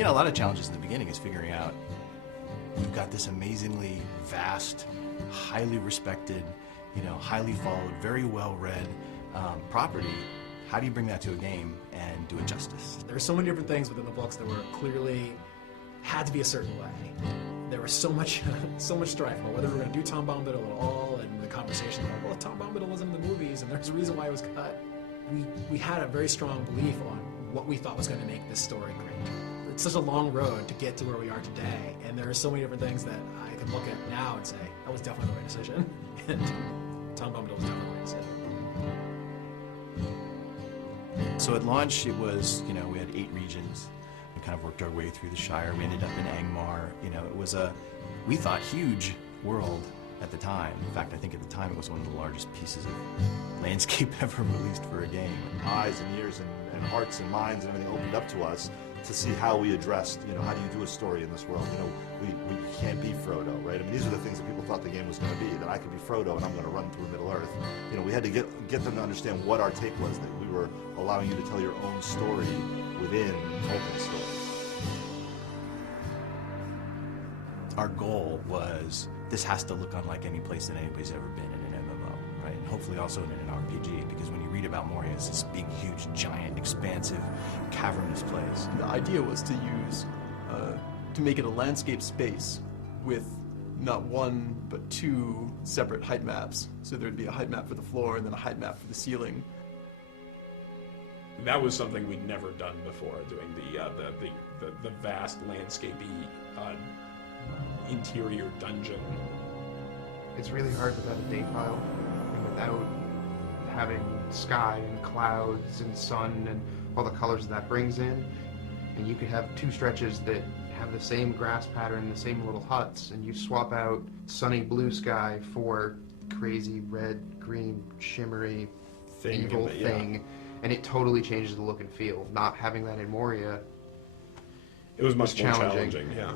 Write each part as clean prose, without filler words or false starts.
You know, a lot of challenges in the beginning is figuring out, we've got this amazingly vast, highly respected, you know, highly followed, very well-read property. How do you bring that to a game and do it justice? There were so many different things within the books that were clearly had to be a certain way. There was so much strife about whether we were going to do Tom Bombadil at all, and the conversation about, well, Tom Bombadil wasn't in the movies, and there's a reason why it was cut. We had a very strong belief on what we thought was going to make this story great. It's such a long road to get to where we are today, and there are so many different things that I can look at now and say, that was definitely the right decision, and Tom Bombadil was definitely the right decision. So at launch, it was, you know, we had 8 regions. We kind of worked our way through the Shire. We ended up in Angmar. You know, it was a, we thought, huge world at the time. In fact, I think at the time it was one of the largest pieces of landscape ever released for a game. Eyes and ears and hearts and minds and everything opened up to us to see how we addressed, you know, how do you do a story in this world? You know, we can't be Frodo, right? I mean, these are the things that people thought the game was going to be, that I could be Frodo and I'm going to run through Middle-earth. You know, we had to get them to understand what our take was, that we were allowing you to tell your own story within Tolkien's story. Our goal was, this has to look unlike any place that anybody's ever been in an MMO, right? And hopefully also in an RPG, because when you read about Moria, it's this big, huge, giant, expansive, cavernous place. The idea was to use, to make it a landscape space with not one, but 2 separate height maps. So there'd be a height map for the floor and then a height map for the ceiling. That was something we'd never done before, doing the vast landscapey interior dungeon. It's really hard without a day file and without having sky and clouds and sun and all the colors that brings in. And you could have 2 stretches that have the same grass pattern, the same little huts, and you swap out sunny blue sky for crazy red, green, shimmery, evil thing, and it totally changes the look and feel. Not having that in Moria, it was much more challenging. Yeah.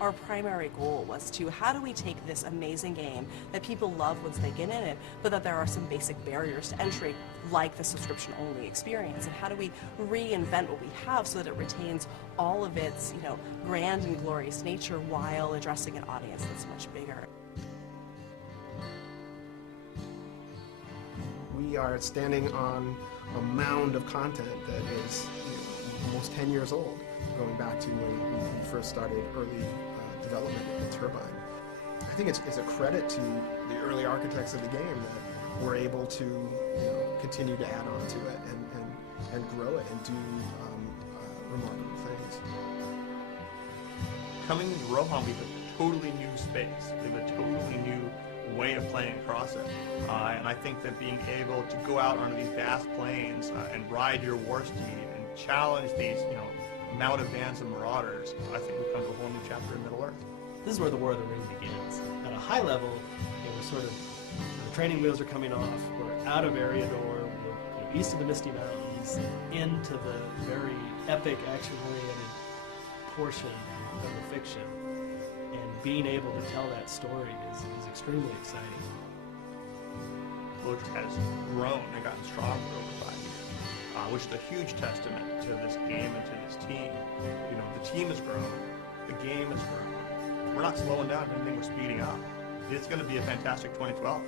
Our primary goal was to, how do we take this amazing game that people love once they get in it, but that there are some basic barriers to entry, like the subscription-only experience, and how do we reinvent what we have so that it retains all of its, you know, grand and glorious nature while addressing an audience that's much bigger. We are standing on a mound of content that is, you know, almost 10 years old, going back to when we first started early development of the Turbine. I think it's a credit to the early architects of the game that we're able to, you know, continue to add on to it and grow it and do remarkable things. Coming into Rohan, we have a totally new space. We have a totally new way of playing across it. And I think that being able to go out onto these vast plains and ride your war steed and challenge these, you know, mounted bands of marauders, I think we've come to a whole new chapter in Middle-earth. This is where the War of the Ring begins. At a high level, it was sort of, the training wheels are coming off, we're out of Eriador, we're, you know, east of the Misty Mountains, into the very epic, action-oriented portion of the fiction. And being able to tell that story is extremely exciting. Which has grown and gotten stronger over 5 years, which is a huge testament to this game and to this team. You know, the team has grown, the game has grown. We're not slowing down anything, we're speeding up. It's going to be a fantastic 2012.